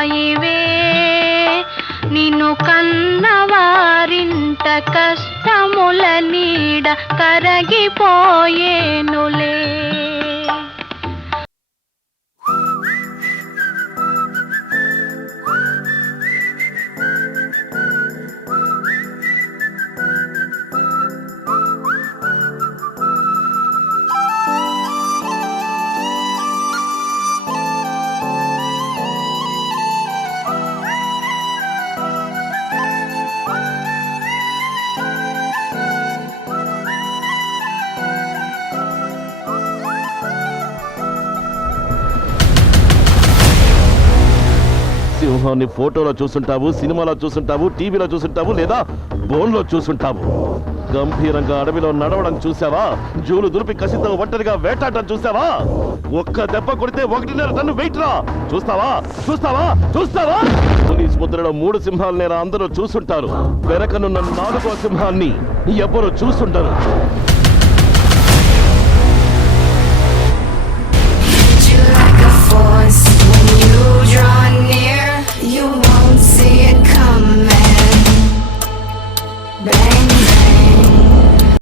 హాయివే నిన్ను కన్నవారింట కష్టముల నీడ కరగిపోయేనులే. సింహాన్ని ఫోటోలో చూసుంటావు, సినిమాలో చూసుంటావు, టీవీలో చూసుంటావు, లేదా బోన్లో చూసుంటావు. గంభీరంగా అడవిలో నడవడం చూసావా? జూలు దులిపి కసితో ఒంటరిగా వేటాడటం చూసావా? ఒక్క దెబ్బ కొడితే 1.5 టన్ను వెయిట్ రా. చూస్తావా చూస్తావా చూస్తావా? పోలీస్ ముద్రలో 3 సింహాలనేరా అందరూ చూసుంటారు. వెనకనున్న 4వ సింహాన్ని ఎవ్వరూ చూసుంటారు.